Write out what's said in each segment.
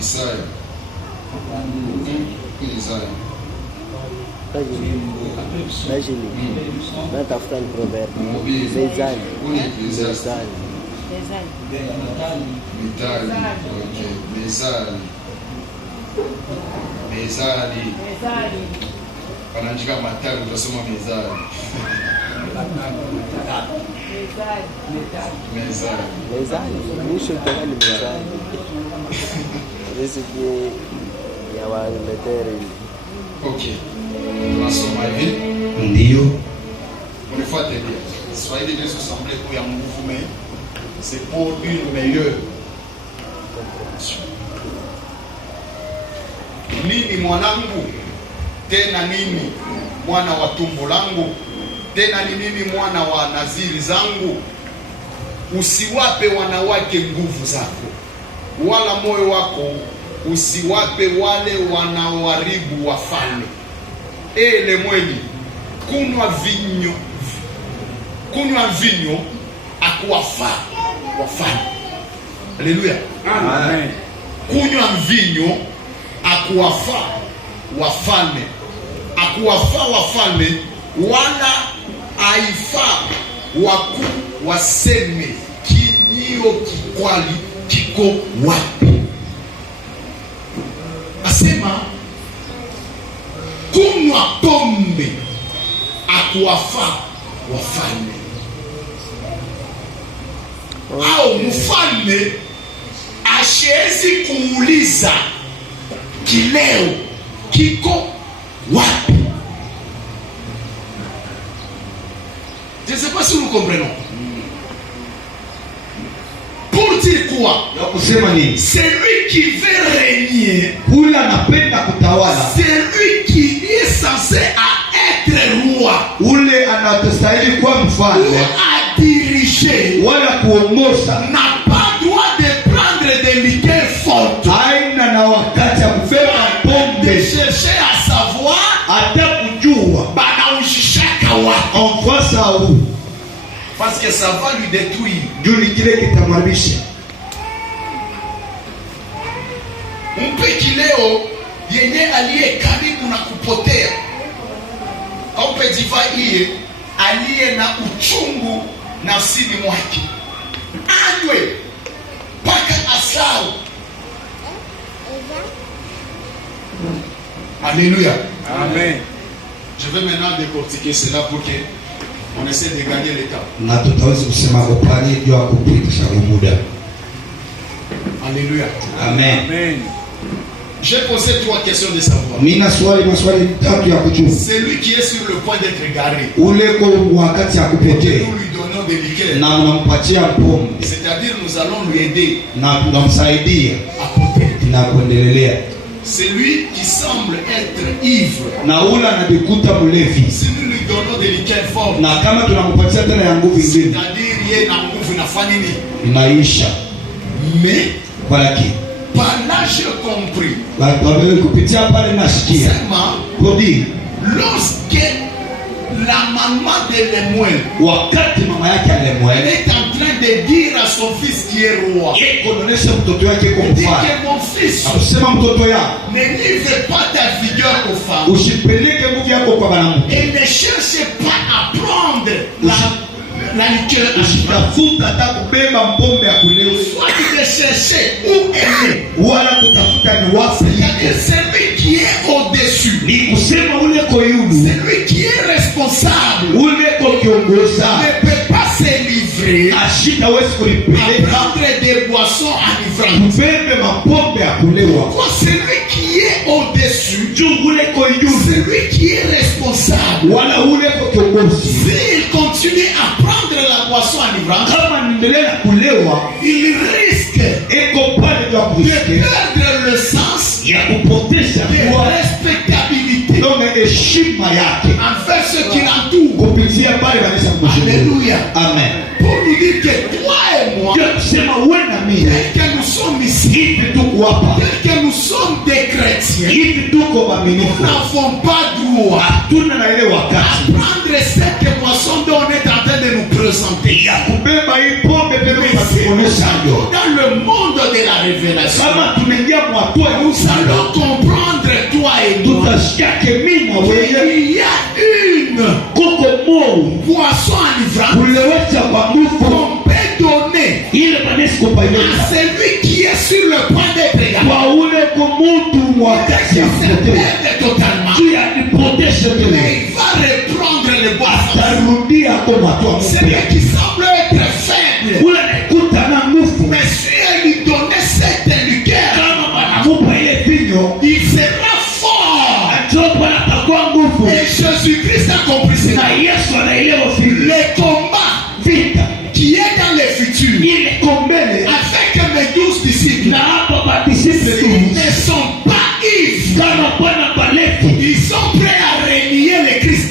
Isaiah. Natafuta ni proverbi. Mezani. Mezani. Panaandika matari utasoma mezani. Mezani. Mwisho itakuwa ni mezani. Riziki ya waletere. Okay. Tunasoma hivi. Ndio. Unifuate bien. Swahili inaweza kusamblia kwa ya nguvu mais c'est pour une meilleure compréhension. Nini mwanangu? Tena nini mwana wa tumbo langu? Tena ni nini mwana wa naziri zangu? Usiwape wanawake nguvu zako, wala moyo wako usiwape wale wanaoharibu wafalme. Ele mweni kunywa vinyo akuwafaa wafalme. Haleluya. Amen. Kunywa vinyo akuwafaa wafalme. Akuwafaa wafalme wala haifaa wakuu waseme kinyio kikwali kiko wapi. Asema kunywa pombe akuwafaa wafalme. Au mfalme ashezi kuuliza kileo kiko wapi. Je ne sais pas si nous comprenons. Pour dire quoi? Ya kusema nini? Celui qui veut régner, Ule anapenda kutawala, celui qui est censé à être roi, ule anastahili kuwa ou mfalme à diriger, wala kuongoza, n'a pas droit de prendre des liqueurs fortes, haina na wakati ya kubeba de pombe, chercher à savoir hata kujua banaushishaka wapi, amfasa huu parce que ça va lui détruire. juu ni kile kitamwharibisha. Mpeki leo yenye aliye karibu na kupotea, aupe divai iye aliye na uchungu nafsini mwake, anywe mpaka asau. Alléluia. Amen. Je vais maintenant décortiquer cela pour que on essaie de gagner le temps. Na tutaweza kusema upani juu ya kupitisha muda. Alléluia. Amen. Amen. J'ai posé 3 questions de savoir. Nina maswali tatu ya kujua. Celui qui est sur le point d'être égaré, Ule kwa wakati ya kupotea nous lui donnons des liqueurs, na unampatia pombe c'est-à-dire nous allons lui aider na tunamsaidia à poter. na kuendelea. Celui qui semble être ivre, Na ule anajikuta mlevi, si nous lui donnons des liqueurs fortes, na kama tunampatia tena ya nguvu ingine c'est-à-dire yeye na nguvu nafanya nini? inaisha. Mais Kwa laki par là j'ai compris kupitia pale nasikia seulement kodi, lorsque la maman de Lemuel wakati mama yake elle alemwele est en train de dire à son fils qui est roi, kuonesha mtoto wake kwa il dit mfano, que mon fils, akusema mtoto yako ne livre pas ta vigueur aux femmes usipeleke nguvu yako kwa banamuke, et ne cherche pas à prendre la liqueur à usitafuta hata kubeba mpombe ya kulewa, soit de chercher où elle est. wala kutafuta ni wapi C'est-à-dire iko. celui qui est au-dessus, Ni kusema ule ko yulu, celui qui est responsable, ule ko kiongoza ne peut pas se livrer ashita wezi à kulipeleka prendre des boissons enivrantes. kubebe mapombe ya kulewa. Pourquoi celui qui est au-dessus, Juu ule ko yulu celui qui est responsable, wala ule ko kiongozi, s'il continue à prendre la boisson enivrante, kama niendelea kulewa il risque eko pale ya de kushike perdre le sens ya kupotesha de kwa respectabilité. donge heshima yake envers ceux qui l'entourent. kupitia pale kanisa kumshukuru. Alléluia. Amen. Pour nous dire que toi et moi, Ndio kusema wewe na mimi tel que nous sommes ici, hivi tuko hapa, tel que nous sommes des chrétiens, hivi tuko nous waaminifu, n'avons pas droit hatuna na ile à wakati prendre cette boisson dont on est en train de nous présenter. ya kubeba hii pombe Mais pembeni si nous kuonyesha ndio sommes dans le monde de la révélation, kama tumeingia mwatua ya nous usalo, allons comprendre, toi et moi, tutashike mimi na wewe qu'il y a une kuko Mungu boisson enivrante kulewesha kwa nguvu qu'on peut donner ile manesi à kupaiona celui qui est sur le point d'être égaré. kwa ule kumutu wakati ya Se kupotea perd totalement. juu ya nipoteshe tele Mais il va reprendre le boisson. atarudia kwa mwatua Celui mpya qui semble être faible, ule naikuta na nguvu mais si elle lui donnait cette liqueur, kama wanamupa ile vinyo il sera fort. ajopo atakuwa nguvu Et Jésus-Christ a compris na cela. Yesu anaelewa vile Le combat vita qui est dans le futur ile kombele avec mes 12 disciples, na hapa badisiple tu ils ne sont pas ivres. kama Bwana balefu Ils sont prêts à renier le Christ.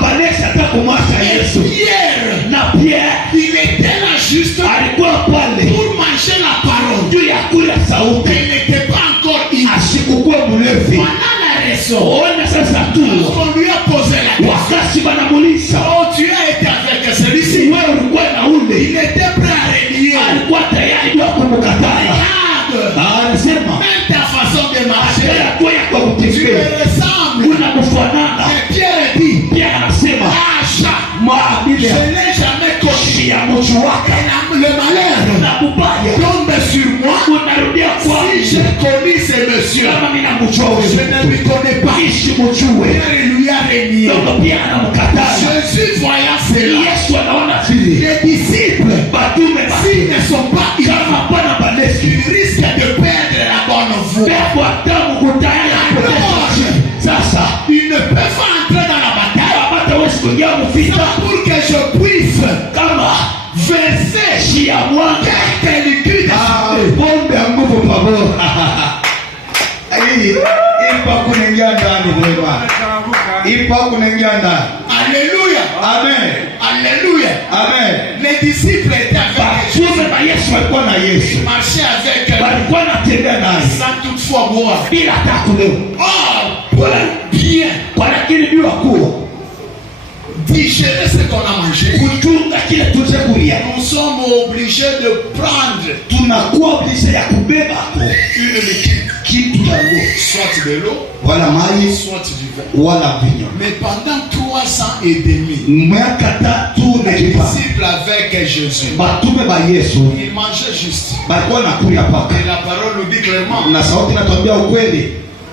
balesi hata kumwacha Et Yesu Pierre, na Pierre il était là juste alikuwa pale pour manger la parole. juu ya kula sauti Il n'était pas encore ivre. asikukuwa mlevi. Voilà la raison. Ona sasa tu On lui a posé la question. wakati banamuliza Oh, tu as été avec celui-ci. wewe ulikuwa na ule Il était prêt à renier. alikuwa tayari jua kumkataa. Regarde, Anasema même ta façon de marcher, kwa ya kwa tu kutembea me ressembles. unakufanana. Et Pierre dit, Pia anasema Acha, maadili je n'ai jamais connu. ya mtu wake Et le malheur na kubaya tombe sur moi unarudia kwa si j'ai connu ce monsieur. kama mimi namjua Je ne lui wewe connais pas. ishi mjue. Pierre lui a renié. Ndio pia anamkataa. Jésus voyant cela, Yesu anaona vile les disciples, batume s'ils ne sont pas kama ivres, Bwana balesi ils risquent de perdre la bonne voie. pepo atamu kutayana kupotesha. Sasa Ils ne peuvent pas entrer dans la bataille. hata wewe kuingia mvita Pour que je puisse kama verser shia mwanga quelques liquides. pombe ya nguvu pamoja. Hii ipa kunaingia ndani bwana. Ipa kunaingia ndani. Alléluia. Amen. Alléluia. Amen. Les disciples étaient avec Jésus. Batume na Yesu walikuwa na Yesu. Ils marchaient avec eux Walikuwa natembea naye sans toutefois boire. bila hata kulewa. Or, pour bien Kwa lakini bila kuwa digérer ce qu'on a mangé, kuchunga kile tulichokulia. nous sommes obligés de prendre Tunakuwa obligé ya kubeba une liquide, kitu cha nguvu. soit de l'eau, Wala maji soit du vin. wala vinyo. Mais pendant 3 ans et demi, Miaka tatu na les kipa. disciples avec Jésus, Batume ba Yesu ils mangeaient juste. balikuwa nakuya paka. Et la parole nous dit clairement, Na sauti natuambia ukweli.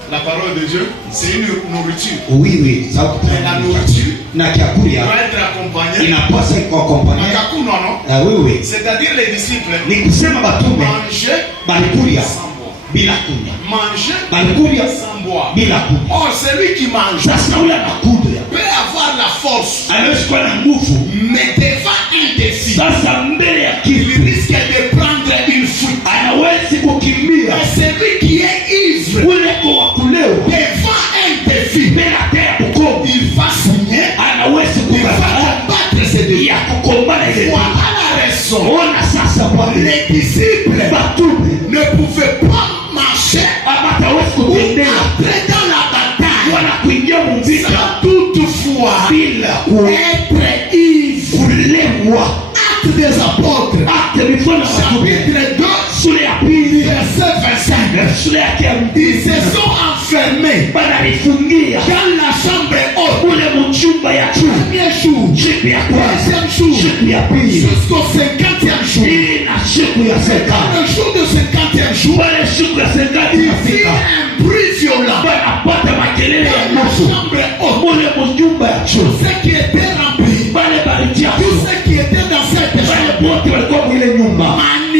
la parole de Dieu, c'est une nourriture. Oui, sauti. Mais la nourriture Na kiakulia doit être accompagnée. inapaswa kuakompania. Makakuno, non? Oui. C'est-à-dire les disciples Ni kusema batume mangeaient balikulia sans boire. bila kunya. Manger Balikulia sans boire. bila kunya. Or, celui qui mange Sasa ule anakuja. peut avoir la force, Anaweza kuwa na nguvu. mais devant un défi, Sasa mbele ya il kitu risque de prendre une fuite. anawezi kukimbia. Mais celui qui est ivre, Ule kwa kulewa devant un défi, mbele hata ya kukoma il va signer, anawezi il va kukataa combattre ses défis. ya kukombana ile. Voilà la raison. Ona sasa Bwana Les disciples batume ne pouvaient pas marcher abatawezi ou kutembea entrer dans la bataille wala kuingia mvita sans toutefois bila être ivre. kulewa. Actes des apôtres, Hata mifano ya mitume chapitre 2, sura ya pili verset 25. sura yake ya Ils se sont enfermés banalifungia dans la chambre haute. ule mchumba ya juu. Premier jour, Siku ya kwanza, deuxième jour, siku ya pili jusqu'au 50e jour. hii na siku ya sekani. Le jour du 50e jour, Pale siku ya sekani il fit inafika, un bruit violent banapata makelele ya dans la moto chambre haute. ule mchumba ya juu. Ce qui était rempli, Pale balijaa tout ce qui était dans cette pale chambre, wote walikuwa mwile nyumba,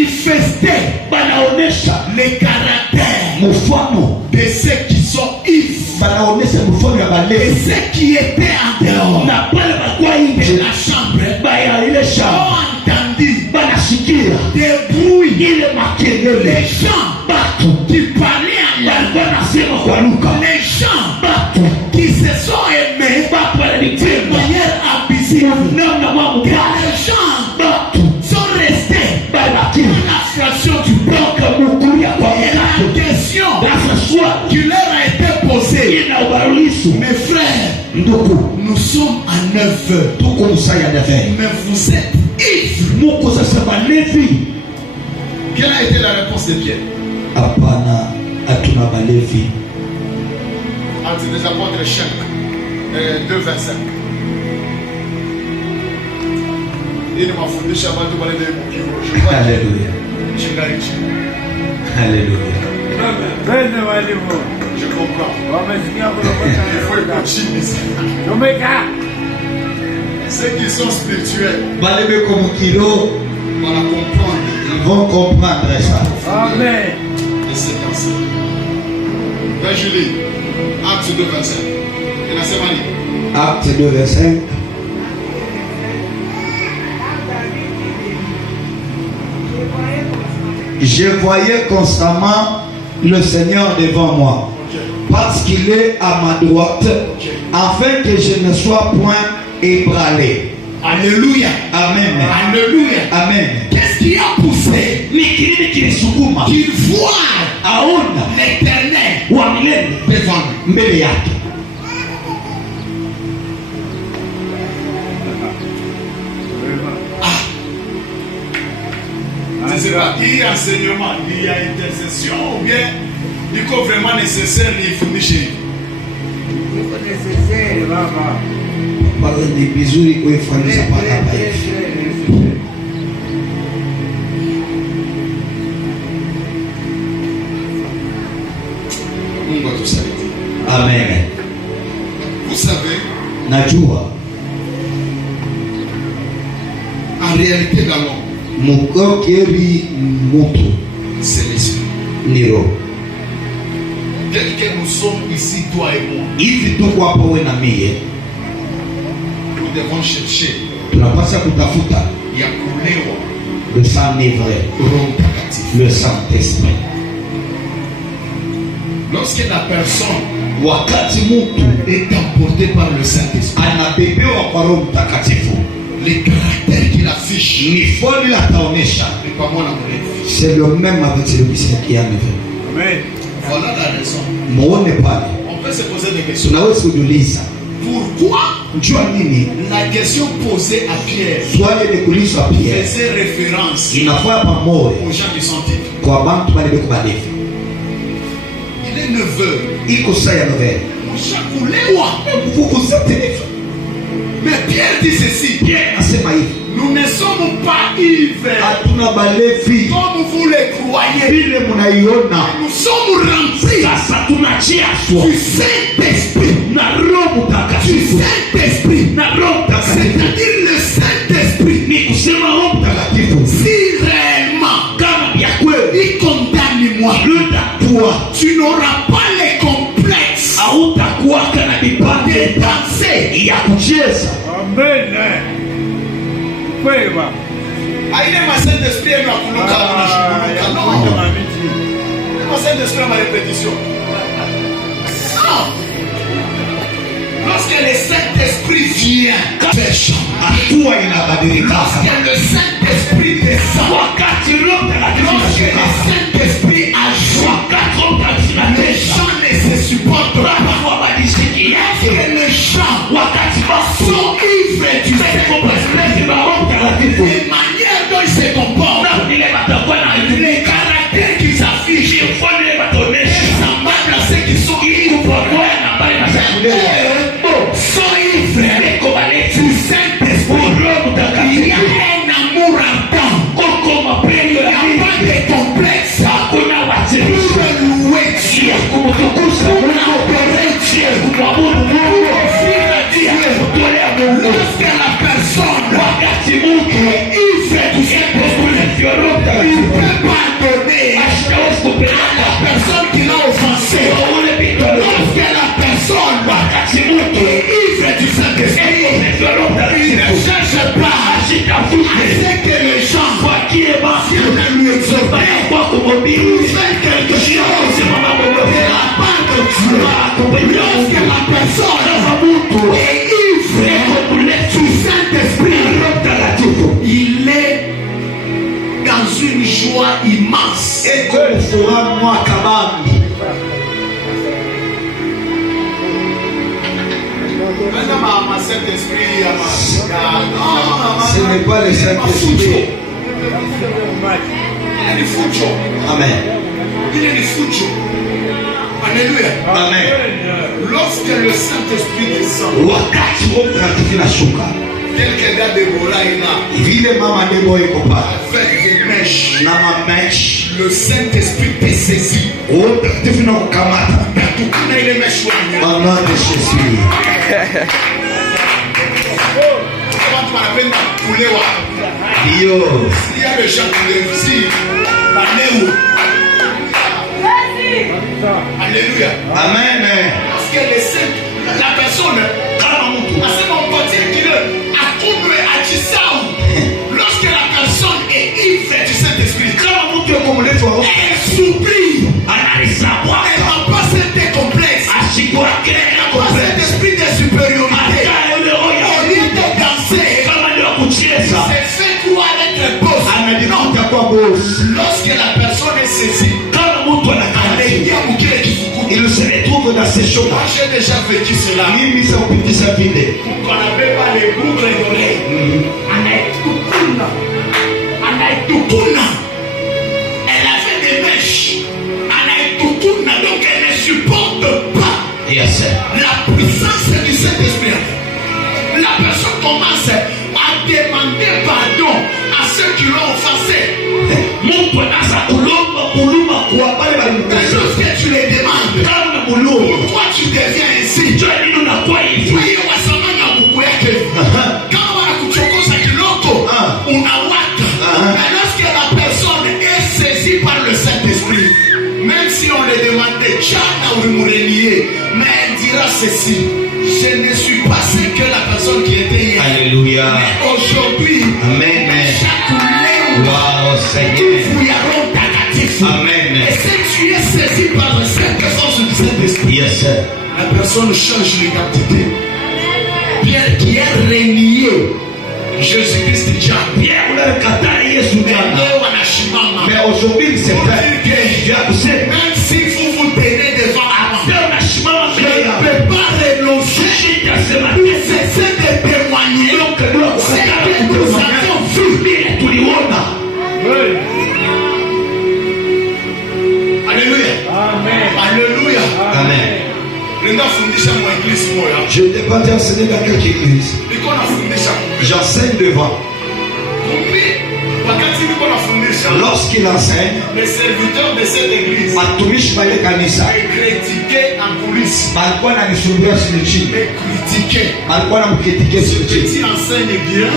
manifestait banaonesha les caractères mfano, de ceux qui sont ivres banaonesha mfano ya et balevi. ceux qui étaient en dehors Na pale balikuwa de nje la chambre baya ile shamba, ont entendu banasikia des bruits, ile makelele, les gens batu qui parlaient en langue, walikuwa nasema kwa Luka, les gens batu qui se sont sont restés dans la fraction du bloc. Et la question qui leur a été posée, mes frères, nous sommes à 9 heures, mais vous êtes ivres. Quelle a été la réponse de Pierre? Actes des apôtres 2:25. Il m'a fondé Shabbat de Balé. Alléluia. Alléluia. Je comprends. Il faut continuer ça. Ceux qui sont spirituels vont la comprendre. Ils vont comprendre ça. Amen. Et c'est ainsi. Père Julie, Acte 2:25. Et la semaine. Acte 2:25. Je voyais constamment le Seigneur devant moi, parce qu'il est à ma droite, afin que je ne sois point ébranlé. Alléluia. Amen. Alléluia. Amen. Qu'est-ce qui a poussé qu'il voit l'éternel devant lui? C'est pas il y a enseignement, il y a intercession, ou bien il est vraiment nécessaire, il faut nicher. Parle des bisous, il faut faire ça par la paix. Amen. Vous savez, Najua, en réalité dans l'homme, c'est l'esprit. Niro. Tel que nous sommes ici, toi et moi, Hivi tuko hapa wewe na mie, nous devons chercher tunapaswa kutafuta ya kulewa le sang vrai, Roho Mtakatifu. le Saint-Esprit. Lorsque la personne Wakati mtu est emportée par le Saint-Esprit, anabebewa kwa Roho Mtakatifu, les caractères qu'il affiche ni foli ataonesha. n'est pas moi la mourir. C'est le même avec celui qui a levé. Amen. Voilà la raison. Muone pale, On peut se poser des questions. tunaweza kujiuliza Pourquoi njua nini la question posée à Pierre swali likuulizwa Pierre faisait référence inafaa pamoja aux gens qui sont libres? kwa bantu bale kubalevi. Il est 9 heures. Iko saa ya novena, Ushakulewa. vukuzatilifu. Mais Pierre dit ceci. Pierre asema hivi, Nous ne sommes pas ivres hatuna balevi comme vous le croyez. vile mnaiona. Nous sommes remplis Sasa tunachezwa du Saint-Esprit. na Roho Du Mtakatifu, Saint-Esprit. na Roho Mtakatifu C'est-à-dire le Saint-Esprit. ni kusema Roho Mtakatifu Si réellement kama vya kweli il condamne moi, lutakuwa tu n'auras pas les complexes hautakuwa kana de vipande danser. ya kucheza. Amen. Kwema. Aïe, ma Saint-Esprit est là pour nous calmer. Non, ma Saint-Esprit est ma répétition. Non. Lorsque le Saint-Esprit vient, Hatua inabadilika. lorsque le Saint-Esprit descend, Wakati Roho Mtakatifu lorsque le anashuka, Saint-Esprit agit, wakati Roho Mtakatifu les anatesha, gens ne se supportent pas. hawabadiliki Lorsque yake. les gens Wakati basi sont ivres du Saint-Esprit wa Roho Mtakatifu, les manières dont ils se comportent, na vile watakuwa na les caractères qu'ils affichent, mfano ile wataonesha semblables à ceux qui sont ivres, kupotoa na mbali na sakulewa. sont ivres Eko baletu du Saint-Esprit. Roho Il y Mtakatifu, a un amour ardent. uko mapendo Il ya n'y a pas Mungu. de complexe Hakuna pour wasilisho louer Dieu, ya kumtukuza pour Mungu, adorer Dieu, kumwabudu Mungu, offrir à Dieu. kutolea Mungu. Lorsque la personne Wakati Mungu est ivre du Saint-Esprit, ya Roho il Mtakatifu peut pardonner hawezi à kupenda la personne qui l'a offensé. ule vitendo. Lorsque la personne Wakati Mungu est ivre du Saint-Esprit, ya Roho il ne Mtakatifu cherche pas à asitafute ce que les gens wakie basi viennent lui exhorter. kwa kumhubiri Il fait quelque chose simama de mwenyewe la part de Dieu. Lorsque la personne est ivre du Saint-Esprit, Ce n'est pas le Saint-Esprit. Amen. Alléluia. Amen. Lorsque le Saint-Esprit descend, Wakati Roho Mtakatifu anashuka, tel que dans Déborah est là, vile mama Debo yuko pale avec des mèches, na mameshi, le Saint-Esprit te saisit. Roho Mtakatifu anakukamata. Tukuna ile meshi wanya. Au nom de Jésus. Watu wanapenda kulewa. Ndio. Il y a des gens qui réussissent banewo. Alléluia. Amen. Parce que les saints, la personne, kama mtu asema mpatie kile akunwe achisau. Lorsque la personne est ivre du Saint-Esprit, kama mtu yuko mlefu wa roho, elle s'oublie, analisabwa, elle n'a pas cet complexe, ashikwa kile complexe, esprit de supériorité. Au lieu de danser, kama ndio kucheza, c'est fait croire être boss. Anajikuta kwa boss. Lorsque la personne est saisie, kama mtu anaingia mkile kifuku, il se retrouve dans ces choses. Moi j'ai déjà vécu cela. Mimi ça upitisha vile. On n'avait pas les boucles d'oreilles. Anaïtukuna. Elle avait des mèches. Anaïtukuna, donc elle ne supporte pas la puissance du Saint-Esprit. La personne commence à demander pardon à ceux qui l'ont offensé. Mais lorsque tu les demandes, pourquoi tu deviens ainsi? Voyez, wasamanya buku yake. Kama wanakuchokoza kiloko, unawaka. Mais lorsque la personne est saisie par le Saint-Esprit, même si on lui demandait Tchana ou Mourelier, mais elle dira ceci: je ne suis pas ce que la personne qui était hier. Alléluia. Mais aujourd'hui, Amen. chaque lèvre, Wow, Seigneur. Amen. Et si tu es saisi par le Saint-Esprit du Saint-Esprit, Yes, sir. la personne change l'identité. Pierre qui a renié Jésus-Christ déjà. Pierre, on a le katana Yesu jana. Mais aujourd'hui, c'est vrai. Même si vous vous tenez devant moi, je ne peux pas renoncer. Cessez de témoigner ce que nous avons vu. Alléluia. Amen. Alléluia. Amen. Je n'ai pas enseigné dans quelque église. J'enseigne devant. Lorsqu'il enseigne, les serviteurs de cette église critiquaient en coulisses. Petit enseigne bien.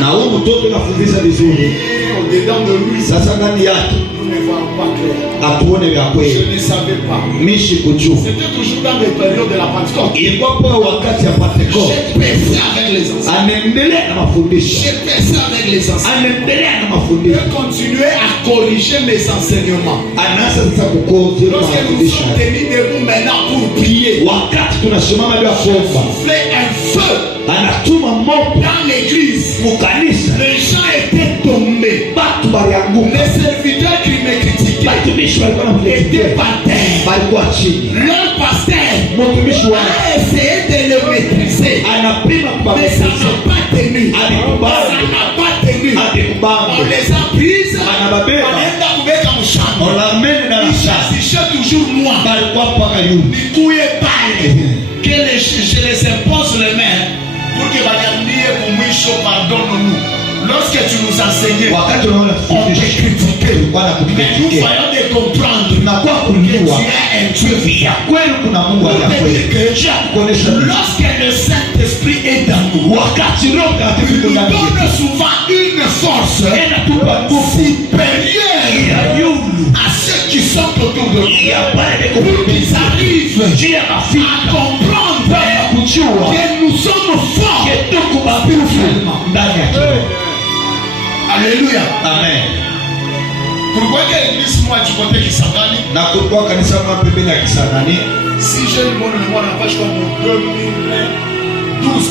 Au-dedans de lui, nous ne voyons pas clair. Je ne savais pas. C'était toujours dans les périodes de la Pentecôte. J'ai percé avec les anciens. J'ai percé avec les anciens. Je continuais à corriger mes enseignements. Lorsque nous sommes tenus debout maintenant pour prier, fait un feu dans l'église. Les gens étaient tombés. Les serviteurs qui me critiquaient étaient par terre. Leur pasteur a essayé de le maîtriser, mais ça n'a pas tenu. Ça n'a pas tenu. On les a prises, on l'amène dans la chambre. Ils cherchaient toujours moi. Que je les impose les mains pour que pardonne-nous. Lorsque tu nous enseignais, on te critiquait. Mais nous voyons de comprendre que tu es un Dieu vivant. Lorsque le Saint-Esprit est dans nous, il nous donne souvent une force supérieure à ceux qui sont autour de nous, pour qu'ils arrivent à comprendre que nous sommes forts spirituellement. Alléluia. Amen. Pourquoi l'église moi du côté Kisangani? Na pourquoi kanisa mwa pembeni ya Kisangani? Si j'ai une bonne mémoire, n'a pas joué en 2012.